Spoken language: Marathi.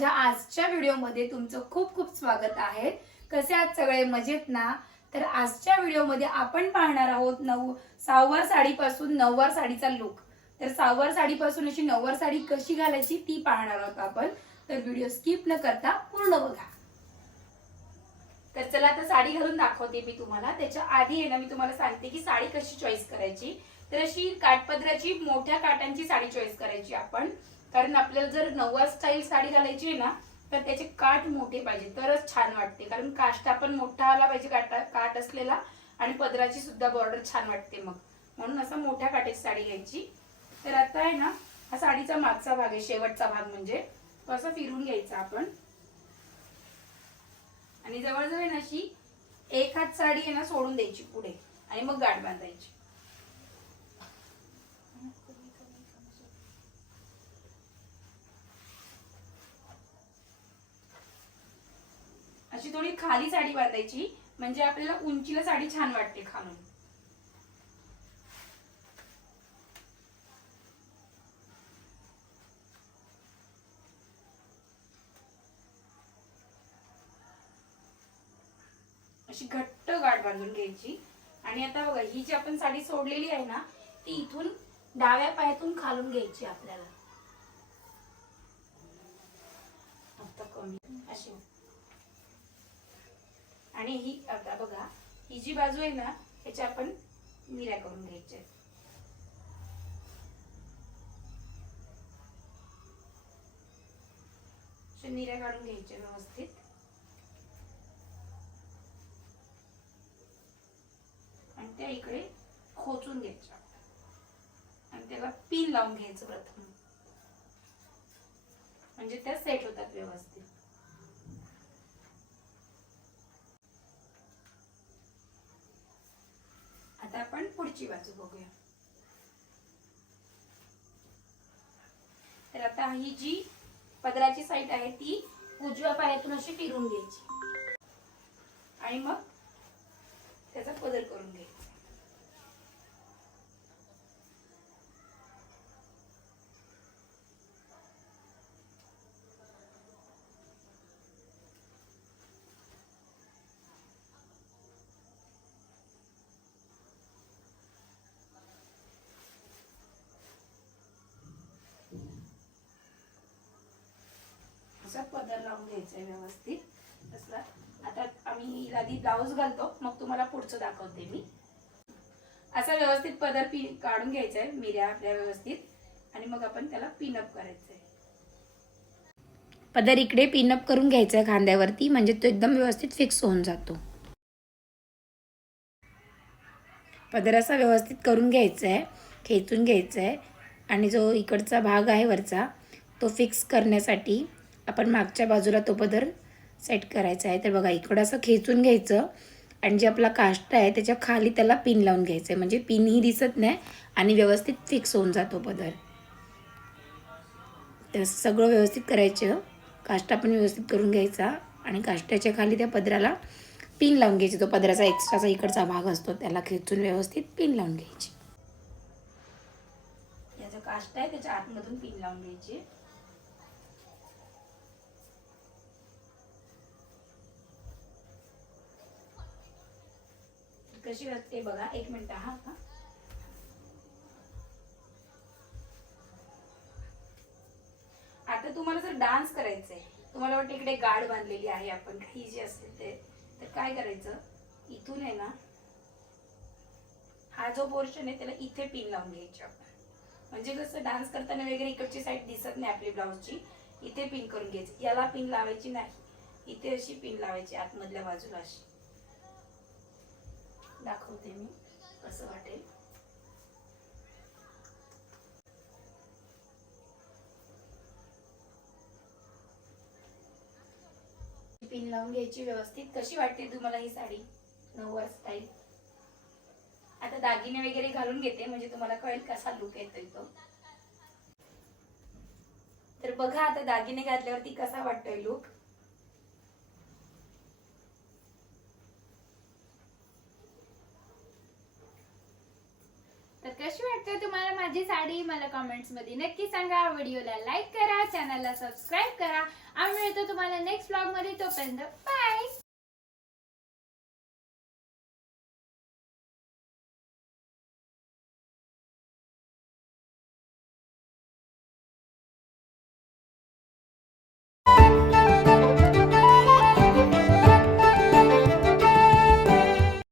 माझ्या आजच्या व्हिडिओमध्ये तुमचं खूप खूप स्वागत आहे. कसे आज सगळे? मजेत ना? तर आजच्या व्हिडिओमध्ये आपण पाहणार आहोत नऊ सहावार साडीपासून नऊवार साडीचा लुक तर सहावार साडीपासून अशी नऊवार साडी कशी घालायची ती पाहणार आहोत आपण. तर व्हिडिओ स्किप न करता पूर्ण बघा. तर चला आता साडी घालून दाखवते मी तुम्हाला. त्याच्या आधी आहे ना मी तुम्हाला सांगते की साडी कशी चॉईस करायची. तर अशी काटपदराची मोठ्या काटांची साडी चॉईस करायची आपण. कारण आपल्याला जर नऊवार स्टाईल साडी घालायची आहे ना तर त्याचे काठ मोठे पाहिजे. तरच छान वाटते. कारण काष्टा पण मोठा आला पाहिजे काटा काठ असलेला आणि पदराची सुद्धा बॉर्डर छान वाटते मग. म्हणून असा मोठ्या काठेची साडी घ्यायची. तर आता आहे ना हा साडीचा मागचा भाग आहे शेवटचा भाग म्हणजे. तो असा फिरून घ्यायचा आपण. आणि जवळजवळ आहे ना अशी एक हात साडी आहे ना सोडून द्यायची पुढे. आणि मग गाठ बांधायची. अशी थोडी खाली साडी बांधायची म्हणजे आपल्याला उंचीला साडी छान वाटते खालून. अशी घट्ट गाठ बांधून घ्यायची. आणि आता बघा ही जी आपण साडी सोडलेली आहे ना ती इथून डाव्या पायातून खालून घ्यायची आपल्याला. आता कमी. अशी. आणि ही आता बघा ही जी बाजू आहे ना त्याच्या आपण निऱ्या करून घ्यायच्या आहेत. निऱ्या काढून घ्यायच्या व्यवस्थित. आणि त्या इकडे खोचून घ्यायच्या. आणि त्याला पिन लावून घ्यायचं प्रथम. म्हणजे त्या सेट होतात व्यवस्थित आता आपण पुढची बाजू बघूया. तर आता ही जी पदराची साईड आहे ती उजव्या पायातून अशी फिरून घ्यायची. आणि मग त्याचा पदर करून घ्यायचा. असा लावून घ्यायचा आहे व्यवस्थित. असला आता आम्ही आधी ब्लाऊज घालतो. मग तुम्हाला पुढचं दाखवते मी. असा व्यवस्थित पदर पि काढून घ्यायचा आहे मिऱ्या आपल्या व्यवस्थित. आणि मग आपण त्याला पिनअप करायचं आहे पदर इकडे पिनअप करून घ्यायचा आहे खांद्यावरती. म्हणजे तो एकदम व्यवस्थित फिक्स होऊन जातो. पदर असा व्यवस्थित करून घ्यायचा आहे खेचून घ्यायचा आहे आणि जो इकडचा भाग आहे वरचा तो फिक्स करण्यासाठी आपण मागच्या बाजूला तो पदर सेट करायचा आहे. तर बघा इकडं असं खेचून घ्यायचं आणि जे आपला काष्ट आहे त्याच्याखाली त्याला पिन लावून घ्यायचं आहे म्हणजे पिनही दिसत नाही आणि व्यवस्थित फिक्स होऊन जातो पदर. तर सगळं व्यवस्थित करायचं. काष्टा पण व्यवस्थित करून घ्यायचा आणि काष्टाच्या खाली त्या पदराला पिन लावून घ्यायची. तो पदराचा एक्स्ट्राचा इकडचा भाग असतो त्याला खेचून व्यवस्थित पिन लावून घ्यायची. याचा काष्ट आहे त्याच्या आतमधून पिन लावून घ्यायची. कशी वाटते बघा एक मिनिट हा का आता तुम्हाला जर डान्स करायचा आहे तुम्हाला वाटतं इकडे गाड बांधलेली आहे आपण काही जे असेल ते तर काय करायचं? इथून आहे ना हा जो पोर्शन आहे त्याला इथे पिन लावून घ्यायची आपण. म्हणजे कसं डान्स करताना वगैरे इकडची साईड दिसत नाही आपली ब्लाऊजची इथे पिन करून घ्यायची. याला पिन लावायची नाही. इथे अशी पिन लावायची आतमधल्या बाजूला अशी. दाखवते मी कसं वाटेल. पिन लावून घ्यायची व्यवस्थित. कशी वाटते तुम्हाला ही साडी? नऊवार स्टाईल आता दागिने वगैरे घालून घेते म्हणजे तुम्हाला कळेल कसा लुक येतोय तो. तर बघा आता दागिने घातल्यावरती कसा वाटतोय लुक कशी वाटते तुम्हाला माझी साडी? मला कमेंट्समध्ये नक्की सांगा. व्हिडिओला लाईक करा चॅनलला सबस्क्राईब करा. आम्ही मिळतो तुम्हाला नेक्स्ट ब्लॉगमध्ये. तोपर्यंत बाय